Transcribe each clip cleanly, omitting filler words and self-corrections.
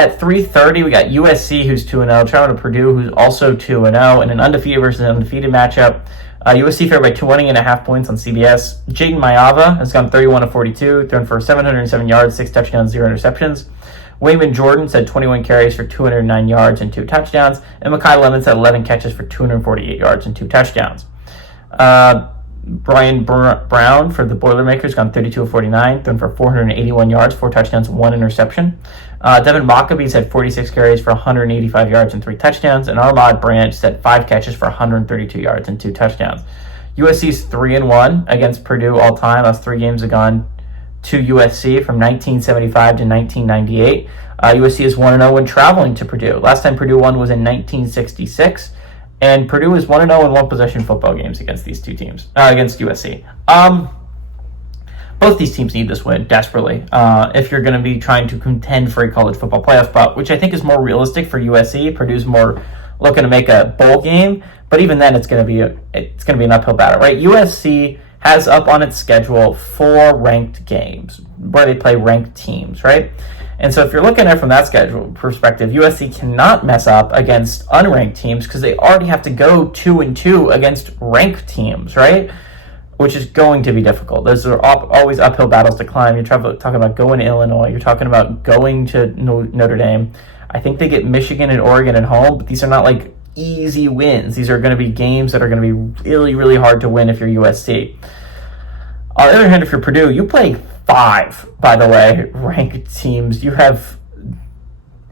At 3:30, we got USC, who's 2-0, traveling to Purdue, who's also 2-0, in an undefeated versus an undefeated matchup. USC favored by 20.5 points on CBS. Jaden Mayava has gone 31 of 42, thrown for 707 yards, 6 touchdowns, 0 interceptions. Wayman Jordan had 21 carries for 209 yards and 2 touchdowns. And Mekhi Lemons had 11 catches for 248 yards and 2 touchdowns. Brian Brown for the Boilermakers gone 32 of 49, thrown for 481 yards, 4 touchdowns, 1 interception. Devin Maccabees had 46 carries for 185 yards and 3 touchdowns, and Armad Branch had 5 catches for 132 yards and 2 touchdowns. USC's 3-1 against Purdue all time. Last 3 games have gone to USC from 1975 to 1998. USC is 1-0 when traveling to Purdue. Last time Purdue won was in 1966. And Purdue is 1-0 in one-possession football games against these two teams, against USC. Both these teams need this win desperately if you're going to be trying to contend for a college football playoff spot, which I think is more realistic for USC. Purdue's more looking to make a bowl game, but even then, it's going to be an uphill battle, right? USC has up on its schedule 4 ranked games where they play ranked teams, right? And so if you're looking at it from that schedule perspective, USC cannot mess up against unranked teams because they already have to go 2-2 against ranked teams, right? Which is going to be difficult. Those are always uphill battles to climb. You're talking about going to Illinois. You're talking about going to Notre Dame. I think they get Michigan and Oregon at home, but these are not like easy wins. These are going to be games that are going to be really, really hard to win if you're USC. On the other hand, if you're Purdue, you play 5, by the way, ranked teams. You have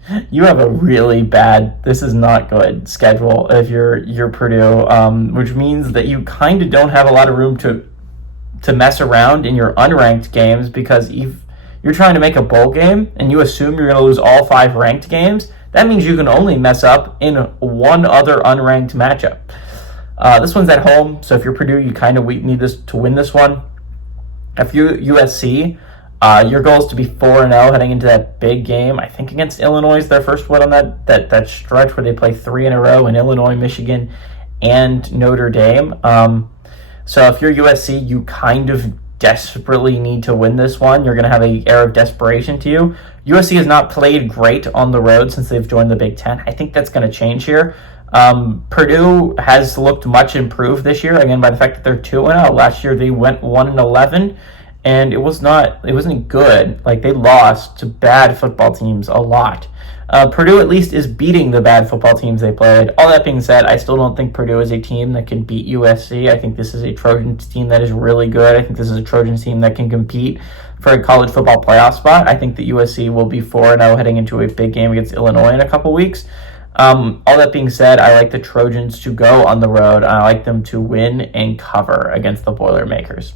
a really bad, this is not good, schedule if you're Purdue, which means that you kind of don't have a lot of room to mess around in your unranked games, because if you're trying to make a bowl game and you assume you're going to lose all 5 ranked games, that means you can only mess up in one other unranked matchup. This one's at home, so if you're Purdue, you kind of need this to win this one. If you're USC, your goal is to be 4-0 heading into that big game. I think against Illinois is their first one on that stretch where they play 3 in a row in Illinois, Michigan, and Notre Dame. So if you're USC, you kind of desperately need to win this one. You're going to have an air of desperation to you. USC has not played great on the road since they've joined the Big Ten. I think that's going to change here. Purdue has looked much improved this year, again, by the fact that they're 2-0. Last year they went 1-11, and it wasn't good. Like, they lost to bad football teams a lot. Purdue at least is beating the bad football teams they played. All that being said, I still don't think Purdue is a team that can beat USC. I think this is a Trojans team that is really good. I think this is a Trojans team that can compete for a college football playoff spot. I think that USC will be 4-0 heading into a big game against Illinois in a couple weeks. All that being said, I like the Trojans to go on the road. I like them to win and cover against the Boilermakers.